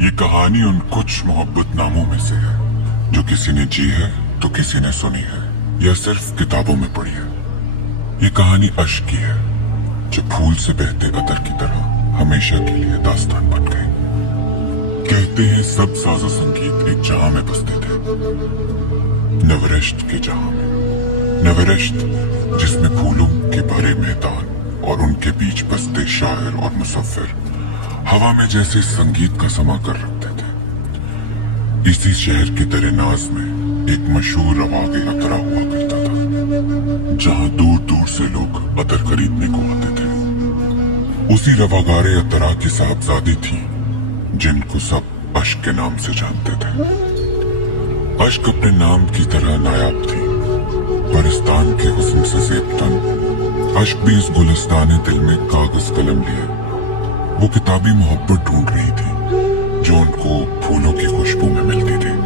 ये कहानी उन कुछ मोहब्बत नामों में से है जो किसी ने जी है तो किसी ने सुनी है या सिर्फ किताबों में पढ़ी है। ये कहानी अश्क की है जो फूल से बहते अतर की तरह हमेशा के लिए दास्तान बन गई। कहते हैं सब साज़ो संगीत एक जहां में बसते थे, नवरेश्त के जहां में। नवरेश्त जिसमें फूलों के भरे मैदान और उनके बीच बसते शायर और मुसफ्फिर हवा में जैसे संगीत का समा कर रखते थे। इसी शहर के दरेनाज में एक मशहूर रवागे अतरा हुआ करता था जहां दूर दूर से लोग अतर खरीदने को आते थे। उसी रवागारे अतरा की साहबजादी थी जिनको सब अश्क के नाम से जानते थे। अश्क अपने नाम की तरह नायाब थी, परिस्तान के हुस्न से ज़ेबतन। अश्क भी इस गुलिस्तान दिल में कागज कलम लिए वो किताबी मोहब्बत ढूंढ रही थी जो उनको फूलों की खुशबू में मिलती थी।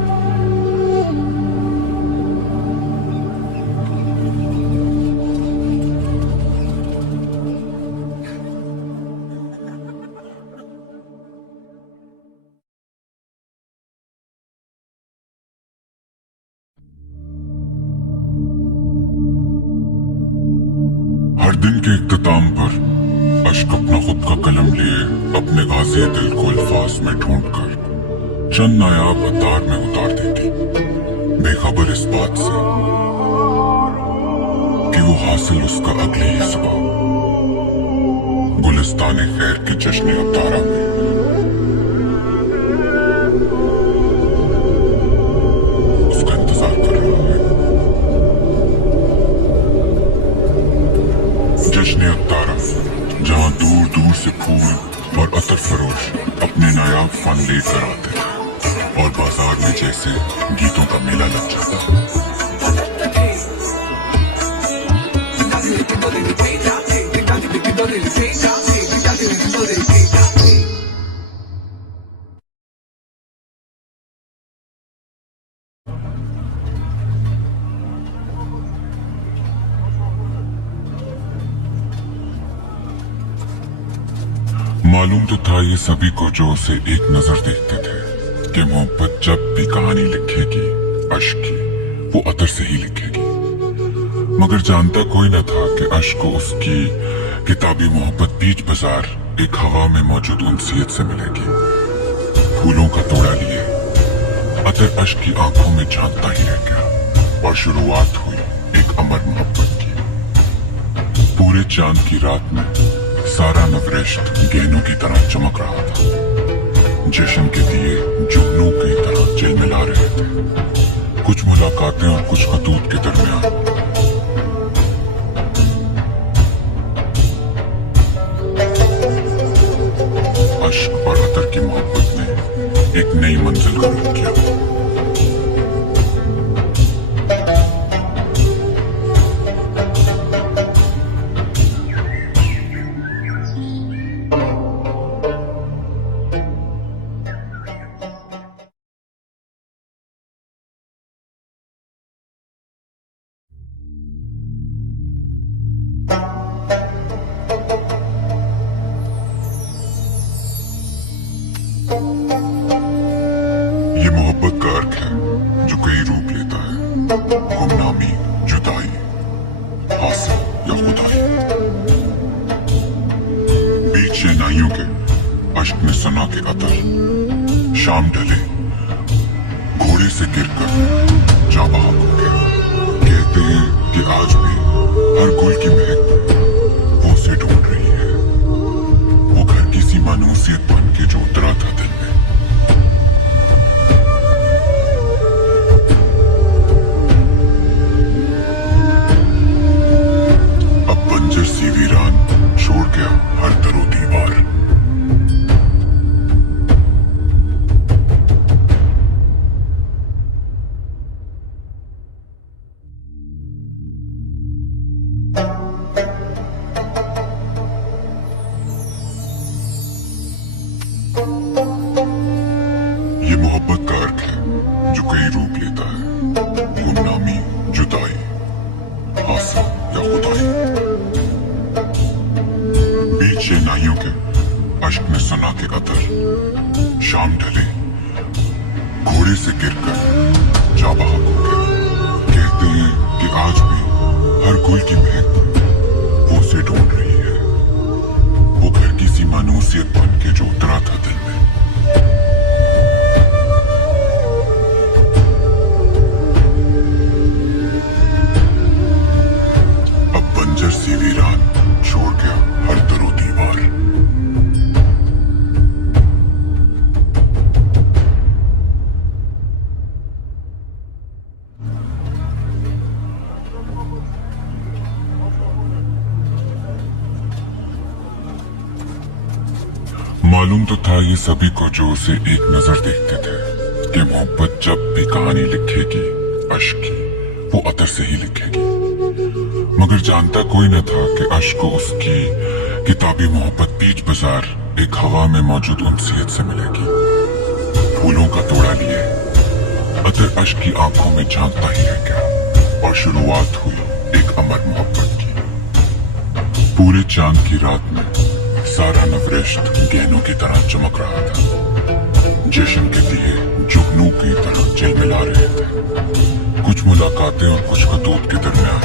हर दिन के इख्तिताम पर अश्क अपना खुद का कलम लिए अपने गाज़ी दिल को अल्फाज में ढूंढकर चंद नायाब अतार में उतार देती, बेखबर इस बात से कि वो हासिल उसका अगले ही सुबह गुलिस्ताने खैर के जश्न अतारा में उसका इंतजार कर रहा है। जश्न अतारा जहां दूर दूर से फूल और अतर फरोश अपने नायाब फन लेकर आते थे और बाजार में जैसे गीतों का मेला लग जाता। मालूम तो था ये सभी को जो उसे एक नजर देखते थे कि मोहब्बत जब भी कहानी लिखेगी अश्क की वो अतर से ही लिखेगी, मगर जानता कोई न था कि अश्क को उसकी किताबी मोहब्बत बीच बाजार एक हवा में मौजूद उनसियत से मिलेगी। फूलों का तोड़ा लिए अतर अश्क की आंखों में झांकता ही रह गया और शुरुआत हुई एक अमर मोहब्बत की। पूरे चांद की रात में सारा नवरेश्त गहनों की तरह चमक रहा था। जश्न के दिए जुगनू की तरह चिलमिला रहे थे। कुछ मुलाकातें और कुछ खतूत के दरमियान अश्क और अतर की मोहब्बत ने एक नई मंजिल का रुख किया। ये मोहब्बत का अर्क है जो कई रूप लेता है। गुमनामी, जुदाई, हासिल या खुदाई। बीच शहनाइयों के अश्क में सना के अतर, शाम ढले घोड़े से गिरकर जा बहा हो गया। कहते हैं कि आज भी हर गुल की महक वो से ढूंढ रही है। वो घर की सी मानूसियत बन के जो उतरा था दिल में। अब बंजर सी वीरान छोड़ गया हर दरो दीवार। ये मोहब्बत का अर्क है जो कई रूप लेता है। गुमनामी, जुदाई, हासिल या खुदाई। बीच शहनाइयों के अश्क में सना के अतर, शाम ढले घोड़े से गिरकर जा बहा हो गया। कहते हैं कि आज भी हर गुल की महक वो से ढूंढ रही है। वो घर की सी मानूसियत बन के जो उतरा था दिल में। अब बंजर सी वीरान छोड़ गया हर दरो दीवार। मालूम तो था ये सभी को जो उसे एक नजर देखते थे कि मोहब्बत जब भी कहानी लिखेगी अश्क की, वो अतर से ही लिखेगी। मगर जानता कोई न था कि अश्क को उसकी किताबी मोहब्बत बीच बाजार एक हवा में मौजूद उनसियत से मिलेगी। फूलों का तोड़ा लिए अतर अश्क की आंखों में झांकता ही रह गया और शुरुआत हुई एक अमर मोहब्बत की। पूरे चांद की रात में सारा नवरेश्त गहनों की तरह चमक रहा था। जश्न के दिए जुगनू की तरह चिलमिला रहे थे। कुछ मुलाकातें और कुछ खतूत के दरमियान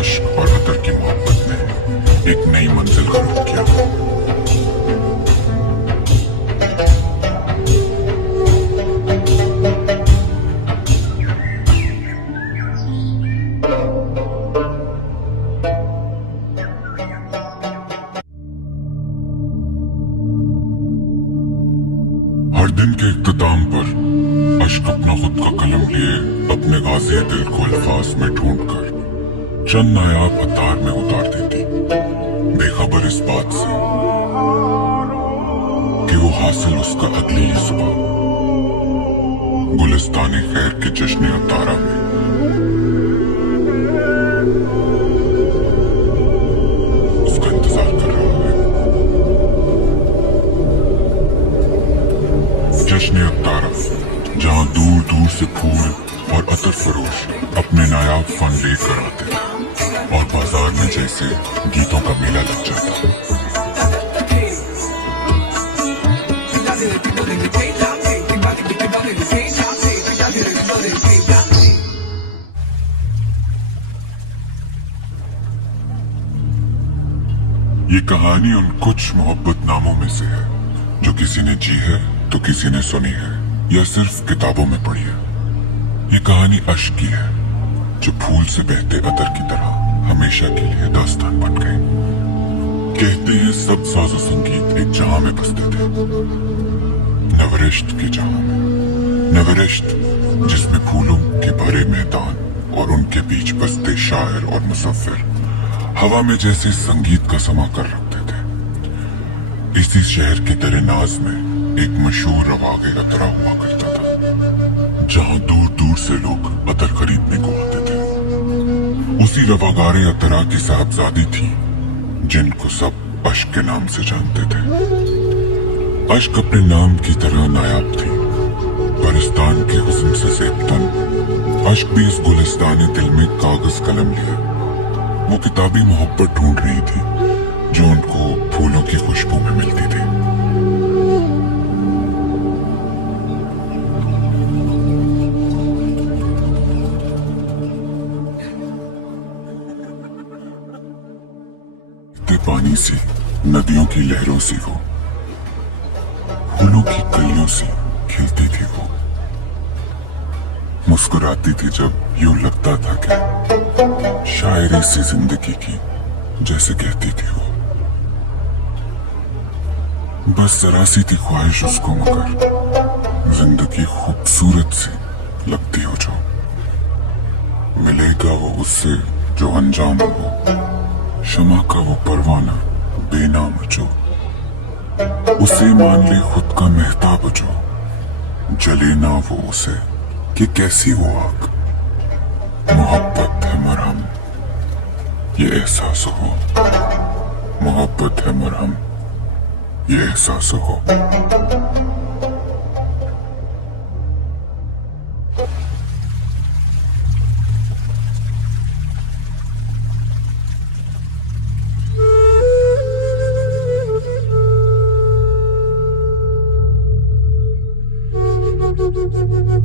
अश्क और अतर की मोहब्बत ने एक नई मंजिल का रुख किया। हर दिन के इख्तिताम पर अश्क अपना खुद का कलम लिए अपने गाज़ी दिल को अल्फाज में ढूंढकर चंद नायाब अतार में उतार देती, बेखबर इस बात से कि वो हासिल उसका अगली ही सुबह गुलिस्तान खैर के जश्न अतारा में उसका इंतजार कर रहा है। जश्न अतारा जहां दूर दूर से फूल और अतर फरोश अपने नायाब फन लेकर आते थे और बाजार में जैसे गीतों का मेला लग जाता। ये कहानी उन कुछ मोहब्बत नामों में से है जो किसी ने जी है तो किसी ने सुनी है या सिर्फ किताबों में पढ़ी है। ये कहानी अश्क की है जो फूल से बहते अतर की तरह हमेशा के लिए दास्तान बन गई। कहते हैं सब साजो संगीत एक जहां में बसते थे, नवरेश्त के जहां में। नवरेश्त जिसमें फूलों के भरे मैदान और उनके बीच बसते शायर और मुसफ्फिर हवा में जैसे संगीत का समा कर रखते थे। इसी शहर के दरेनाज में एक मशहूर रवागे अतरा हुआ करता था, जहां दूर दूर से लोग अतर खरीदने को आते थे। उसी रवागारे अतरा की साहबजादी थी, जिनको सब अश्क के नाम से जानते थे। अश्क अपने नाम की तरह नायाब थी, परिस्तान के हुस्न से ज़ेबतन। अश्क भी इस गुलिस्तान दिल में कागज कलम लिया वो किताबी मोहब्बत ढूंढ रही थी, जो उनको फूलों की खुशबू में मिलती थी। पानी सी, नदियों की लहरों सी वो, फूलों की कलियों सी खिलती थी वो। मुस्कुराती थी जब यूं लगता था कि शायरी सी जिंदगी की जैसे कहती थी वो। बस जरा सी थी ख्वाहिश उसको, मगर जिंदगी खूबसूरत सी लगती हो जो। मिलेगा वो उससे जो अनजान हो, शमा का वो परवाना बेनाम जो। उसे मान ले खुद का मेहताब जो, जले ना वो उसे कि कैसी वो आग। मोहब्बत है मरहम ये एहसास हो, मोहब्बत है मरहम ये एहसास हो।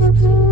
Thank you.